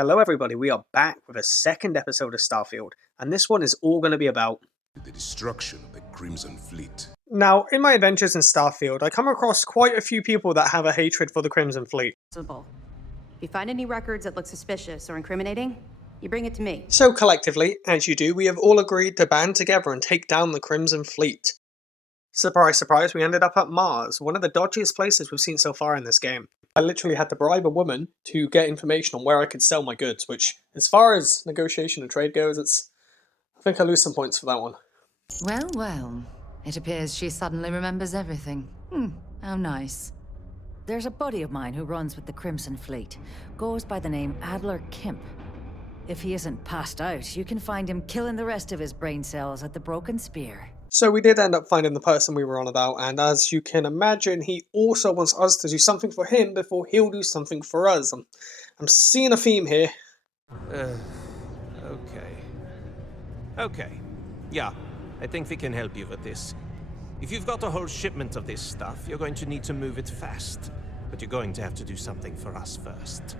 Hello everybody, we are back with a second episode of Starfield, and this one is all going to be about the destruction of the Crimson Fleet. Now, in my adventures in Starfield, I come across quite a few people that have a hatred for the Crimson Fleet. If you find any records that look suspicious or incriminating, you bring it to me. So collectively, as you do, we have all agreed to band together and take down the Crimson Fleet. Surprise, surprise, we ended up at Mars, one of the dodgiest places we've seen so far in this game. I literally had to bribe a woman to get information on where I could sell my goods, which, as far as negotiation and trade goes, I think I lose some points for that one. Well, it appears she suddenly remembers everything. How nice. There's a buddy of mine who runs with the Crimson Fleet. Goes by the name Adler Kemp. If he isn't passed out, you can find him killing the rest of his brain cells at the Broken Spear. So we did end up finding the person we were on about, and as you can imagine, he also wants us to do something for him before he'll do something for us. I'm seeing a theme here. Okay. Yeah, I think we can help you with this. If you've got a whole shipment of this stuff, you're going to need to move it fast. But you're going to have to do something for us first.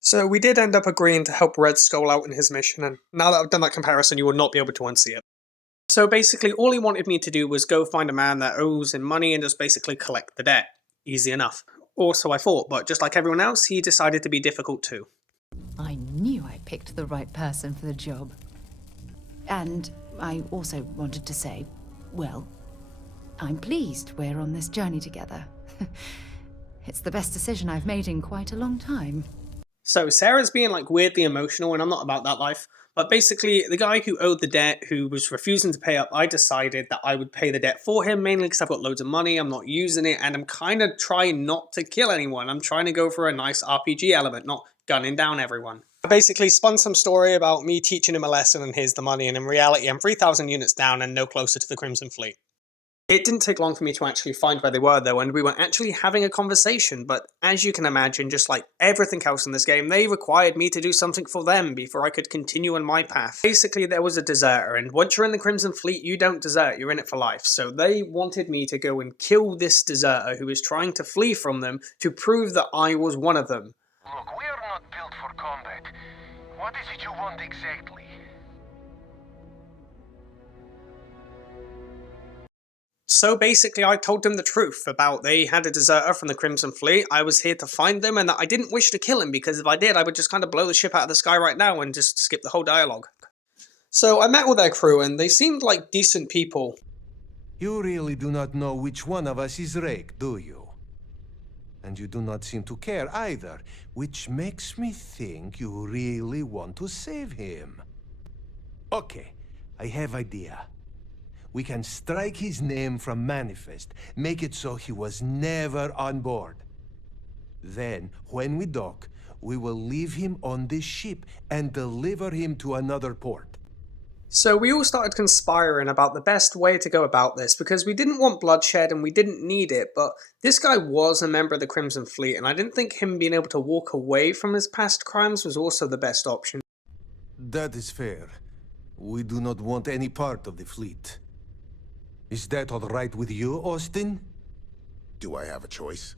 So we did end up agreeing to help Red Skull out in his mission, and now that I've done that comparison, you will not be able to unsee it. So basically, all he wanted me to do was go find a man that owes him money and just basically collect the debt. Easy enough. Or so I thought, but just like everyone else, he decided to be difficult too. I knew I picked the right person for the job. And I also wanted to say, well, I'm pleased we're on this journey together. It's the best decision I've made in quite a long time. So Sarah's being like weirdly emotional, and I'm not about that life. But basically, the guy who owed the debt, who was refusing to pay up, I decided that I would pay the debt for him, mainly because I've got loads of money, I'm not using it, and I'm kind of trying not to kill anyone. I'm trying to go for a nice RPG element, not gunning down everyone. I basically spun some story about me teaching him a lesson and here's the money, and in reality I'm 3,000 units down and no closer to the Crimson Fleet. It didn't take long for me to actually find where they were though, and we were actually having a conversation, but as you can imagine, just like everything else in this game, they required me to do something for them before I could continue on my path. Basically, there was a deserter, and once you're in the Crimson Fleet, you don't desert, you're in it for life. So they wanted me to go and kill this deserter who was trying to flee from them to prove that I was one of them. Look, we are not built for combat. What is it you want exactly? So basically I told them the truth about they had a deserter from the Crimson Fleet, I was here to find them, and that I didn't wish to kill him because if I did I would just kind of blow the ship out of the sky right now and just skip the whole dialogue. So I met with their crew and they seemed like decent people. You really do not know which one of us is Rake, do you? And you do not seem to care either, which makes me think you really want to save him. Okay, I have idea. We can strike his name from Manifest, make it so he was never on board. Then, when we dock, we will leave him on this ship and deliver him to another port. So we all started conspiring about the best way to go about this, because we didn't want bloodshed and we didn't need it, but this guy was a member of the Crimson Fleet, and I didn't think him being able to walk away from his past crimes was also the best option. That is fair. We do not want any part of the fleet. Is that all right with you, Austin? Do I have a choice?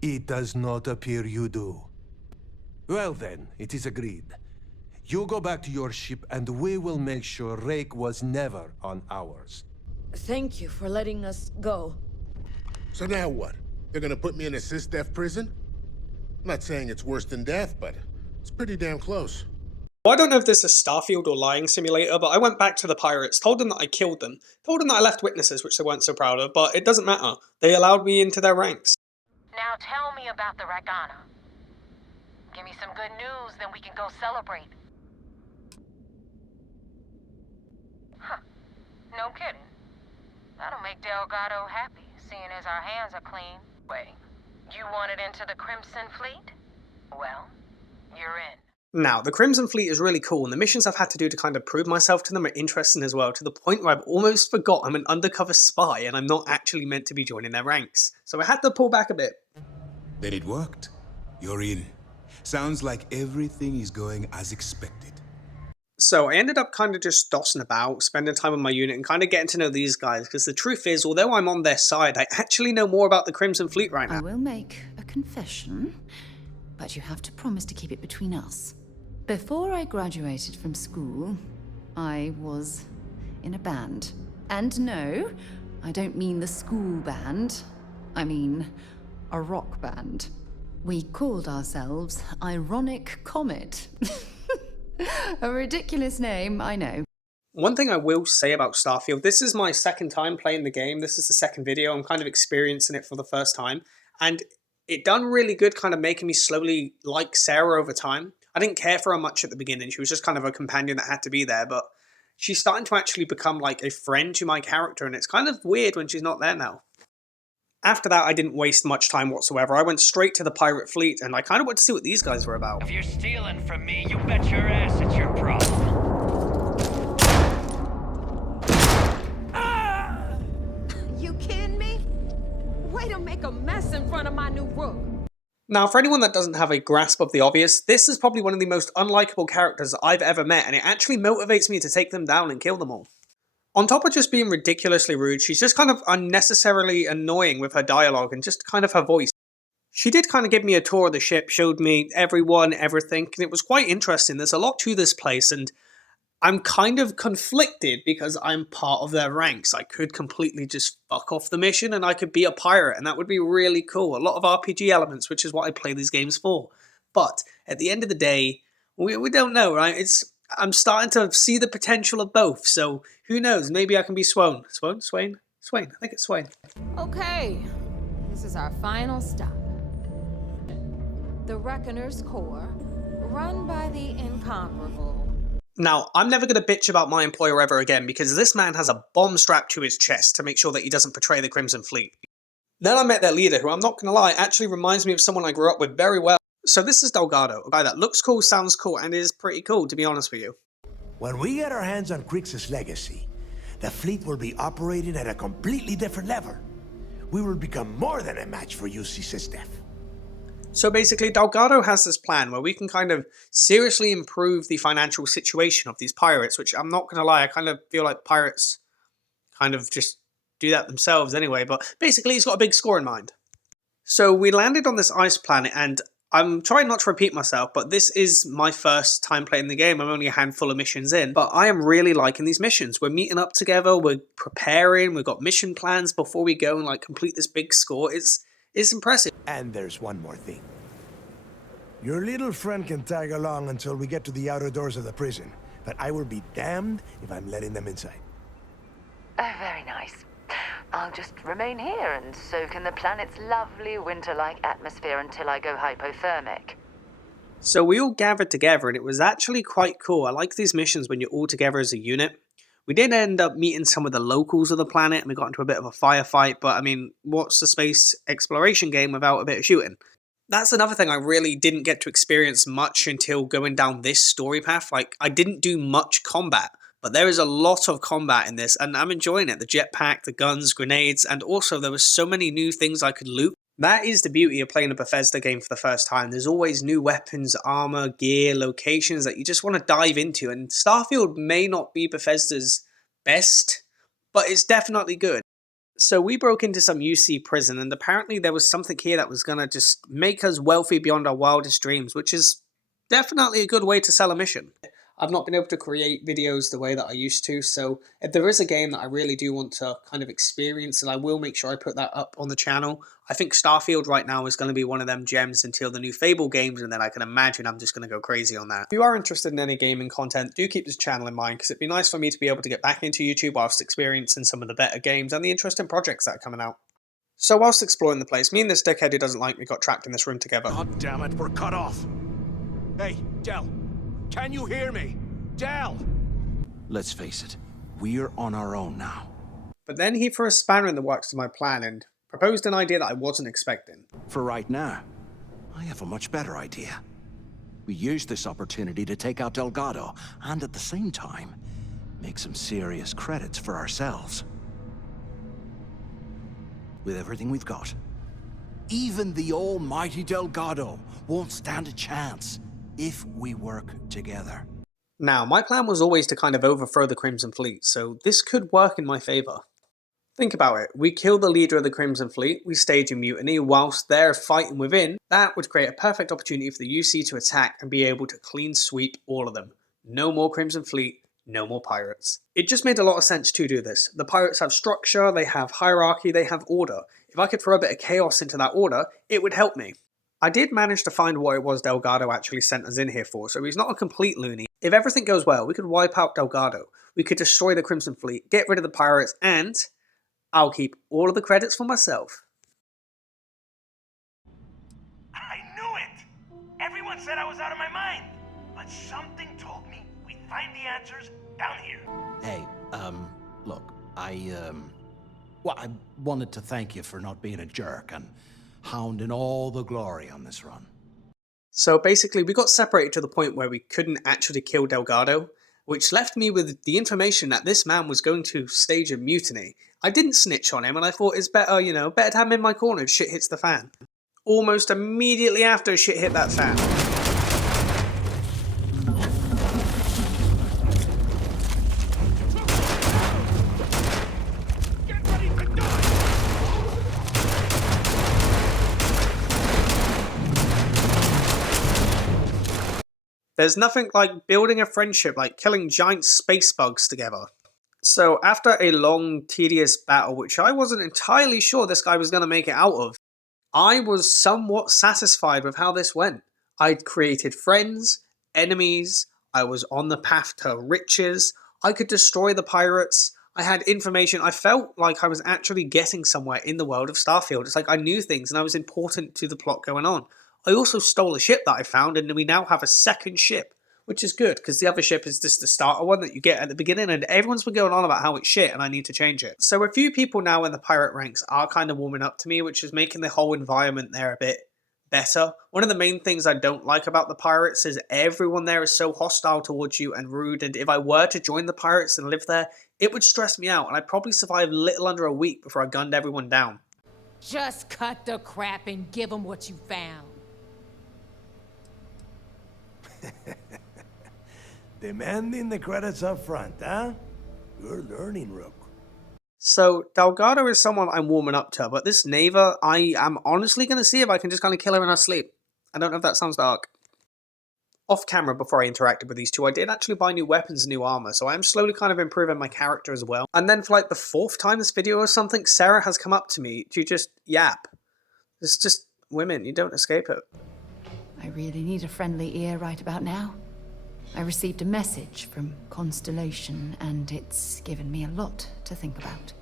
It does not appear you do. Well then, it is agreed. You go back to your ship and we will make sure Rake was never on ours. Thank you for letting us go. So now what? They're gonna put me in a sys-def prison? I'm not saying it's worse than death, but it's pretty damn close. Well, I don't know if this is Starfield or Lying Simulator, but I went back to the pirates, told them that I killed them, told them that I left witnesses, which they weren't so proud of, but it doesn't matter. They allowed me into their ranks. Now tell me about the Ragana. Give me some good news, then we can go celebrate. Huh. No kidding. That'll make Delgado happy, seeing as our hands are clean. Wait, you wanted into the Crimson Fleet? Well, you're in. Now, the Crimson Fleet is really cool, and the missions I've had to do to kind of prove myself to them are interesting as well, to the point where I've almost forgot I'm an undercover spy and I'm not actually meant to be joining their ranks. So I had to pull back a bit. Then it worked. You're in. Sounds like everything is going as expected. So I ended up kind of just dossing about, spending time with my unit, and kind of getting to know these guys, because the truth is, although I'm on their side, I actually know more about the Crimson Fleet right now. I will make a confession, but you have to promise to keep it between us. Before I graduated from school, I was in a band. And no, I don't mean the school band. I mean a rock band. We called ourselves Ironic Comet. A ridiculous name, I know. One thing I will say about Starfield, this is my second time playing the game. This is the second video. I'm kind of experiencing it for the first time. And it done really good kind of making me slowly like Sarah over time. I didn't care for her much at the beginning. She was just kind of a companion that had to be there. But she's starting to actually become like a friend to my character. And it's kind of weird when she's not there now. After that, I didn't waste much time whatsoever. I went straight to the pirate fleet, and I kind of wanted to see what these guys were about. If you're stealing from me, you bet your ass it's your problem. You kidding me? Way to make a mess in front of my new rug. Now, for anyone that doesn't have a grasp of the obvious, this is probably one of the most unlikable characters I've ever met, and it actually motivates me to take them down and kill them all. On top of just being ridiculously rude, she's just kind of unnecessarily annoying with her dialogue and just kind of her voice. She did kind of give me a tour of the ship, showed me everyone, everything, and it was quite interesting. There's a lot to this place, and I'm kind of conflicted because I'm part of their ranks. I could completely just fuck off the mission and I could be a pirate, and that would be really cool. A lot of RPG elements, which is what I play these games for. But at the end of the day, we don't know, right? I'm starting to see the potential of both, so who knows? Maybe I can be Swain. Swain? I think it's Swain. Okay, this is our final stop. The Reckoner's Core, run by the incomparable. Now, I'm never going to bitch about my employer ever again because this man has a bomb strapped to his chest to make sure that he doesn't betray the Crimson Fleet. Then I met their leader, who I'm not going to lie, actually reminds me of someone I grew up with very well. So this is Delgado, a guy that looks cool, sounds cool, and is pretty cool, to be honest with you. When we get our hands on Crixus' legacy, the fleet will be operating at a completely different level. We will become more than a match for UC Systef. So basically, Delgado has this plan where we can kind of seriously improve the financial situation of these pirates, which I'm not going to lie, I kind of feel like pirates kind of just do that themselves anyway, but basically he's got a big score in mind. So we landed on this ice planet, and I'm trying not to repeat myself, but this is my first time playing the game. I'm only a handful of missions in, but I am really liking these missions. We're meeting up together, we're preparing, we've got mission plans before we go and like complete this big score. It's impressive. And there's one more thing. Your little friend can tag along until we get to the outer doors of the prison, but I will be damned if I'm letting them inside. Oh, very nice. I'll just remain here and soak in the planet's lovely winter-like atmosphere until I go hypothermic. So we all gathered together, and it was actually quite cool. I like these missions when you're all together as a unit. We did end up meeting some of the locals of the planet, and we got into a bit of a firefight, but I mean, what's a space exploration game without a bit of shooting? That's another thing I really didn't get to experience much until going down this story path. Like, I didn't do much combat. But there is a lot of combat in this, and I'm enjoying it. The jetpack, the guns, grenades, and also there were so many new things I could loot. That is the beauty of playing a Bethesda game for the first time. There's always new weapons, armor, gear, locations that you just want to dive into. And Starfield may not be Bethesda's best, but it's definitely good. So we broke into some UC prison, and apparently there was something here that was going to just make us wealthy beyond our wildest dreams, which is definitely a good way to sell a mission. I've not been able to create videos the way that I used to, so if there is a game that I really do want to kind of experience, and I will make sure I put that up on the channel, I think Starfield right now is going to be one of them gems until the new Fable games, and then I can imagine I'm just going to go crazy on that. If you are interested in any gaming content, do keep this channel in mind, because it'd be nice for me to be able to get back into YouTube whilst experiencing some of the better games and the interesting projects that are coming out. So whilst exploring the place, me and this dickhead who doesn't like me got trapped in this room together. God damn it, we're cut off. Hey, Del. Can you hear me? Del! Let's face it, we're on our own now. But then he threw a spanner in the works of my plan and proposed an idea that I wasn't expecting. For right now, I have a much better idea. We use this opportunity to take out Delgado, and at the same time, make some serious credits for ourselves. With everything we've got, even the almighty Delgado won't stand a chance if we work together. Now, my plan was always to kind of overthrow the Crimson Fleet, so this could work in my favor. Think about it. We kill the leader of the Crimson Fleet, we stage a mutiny whilst they're fighting within. That would create a perfect opportunity for the UC to attack and be able to clean sweep all of them. No more Crimson Fleet, no more pirates. It just made a lot of sense to do this. The pirates have structure, they have hierarchy, they have order. If I could throw a bit of chaos into that order, it would help me. I did manage to find what it was Delgado actually sent us in here for, so he's not a complete loony. If everything goes well, we could wipe out Delgado. We could destroy the Crimson Fleet, get rid of the pirates, and I'll keep all of the credits for myself. I knew it! Everyone said I was out of my mind. But something told me we'd find the answers down here. Hey, look, well, I wanted to thank you for not being a jerk and hounding all the glory on this run. So basically, we got separated to the point where we couldn't actually kill Delgado, which left me with the information that this man was going to stage a mutiny. I didn't snitch on him, and I thought it's better, better to have him in my corner if shit hits the fan. Almost immediately after shit hit that fan. There's nothing like building a friendship like killing giant space bugs together. So after a long, tedious battle, which I wasn't entirely sure this guy was going to make it out of, I was somewhat satisfied with how this went. I'd created friends, enemies, I was on the path to riches, I could destroy the pirates, I had information, I felt like I was actually getting somewhere in the world of Starfield. It's like I knew things and I was important to the plot going on. I also stole a ship that I found, and we now have a second ship, which is good, because the other ship is just the starter one that you get at the beginning, and everyone's been going on about how it's shit, and I need to change it. So a few people now in the pirate ranks are kind of warming up to me, which is making the whole environment there a bit better. One of the main things I don't like about the pirates is everyone there is so hostile towards you and rude, and if I were to join the pirates and live there, it would stress me out, and I'd probably survive a little under a week before I gunned everyone down. Just cut the crap and give them what you found. Demanding the credits up front, huh? You're learning, Rook. So, Delgado is someone I'm warming up to, but this Neva, I am honestly going to see if I can just kind of kill her in her sleep. I don't know if that sounds dark. Off camera, before I interacted with these two, I did actually buy new weapons and new armor, so I am slowly kind of improving my character as well. And then for like the 4th time this video or something, Sarah has come up to me to just yap. It's just women, you don't escape it. I really need a friendly ear right about now. I received a message from Constellation, and it's given me a lot to think about.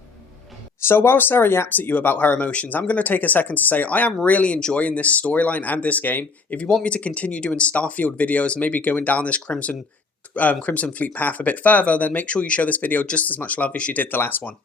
So while Sarah yaps at you about her emotions, I'm going to take a second to say I am really enjoying this storyline and this game. If you want me to continue doing Starfield videos, maybe going down this Crimson Fleet path a bit further, then make sure you show this video just as much love as you did the last one.